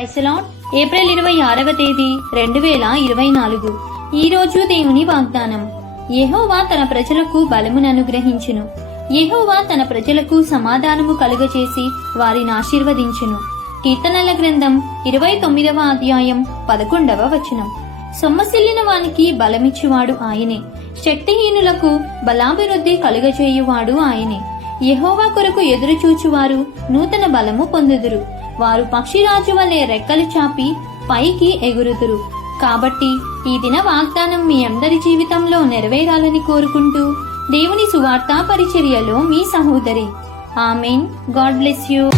ఐసలాన్ April ఇరవై ఆరవ తేదీ రెండు వేల ఇరవై నాలుగు. ఈ రోజు దేవుని వాగ్దానం. యెహోవా తన ప్రజలకు బలమును అనుగ్రహించును. యెహోవా తన ప్రజలకు సమాధానము కలుగచేసి వారిని ఆశీర్వదించును. కీర్తనల గ్రంథం ఇరవై తొమ్మిదవ అధ్యాయం పదకొండవ వచనం. సొమ్మసిల్లిన వానికి బలమిచ్చువాడు ఆయనే. శక్తిహీనులకు బలాభివృద్ధి కలుగజేయువాడు ఆయనే. యెహోవా కొరకు ఎదురుచూచువారు నూతన బలము పొందుదురు. వారు పక్షిరాజు వలె రెక్కలు చాపి పైకి ఎగురుదురు. కాబట్టి ఈ దిన వాగ్దానం మీ అందరి జీవితంలో నెరవేరాలని కోరుకుంటూ దేవుని సువార్తా పరిచర్యలో మీ సహోదరి. ఆమెన్. God bless you.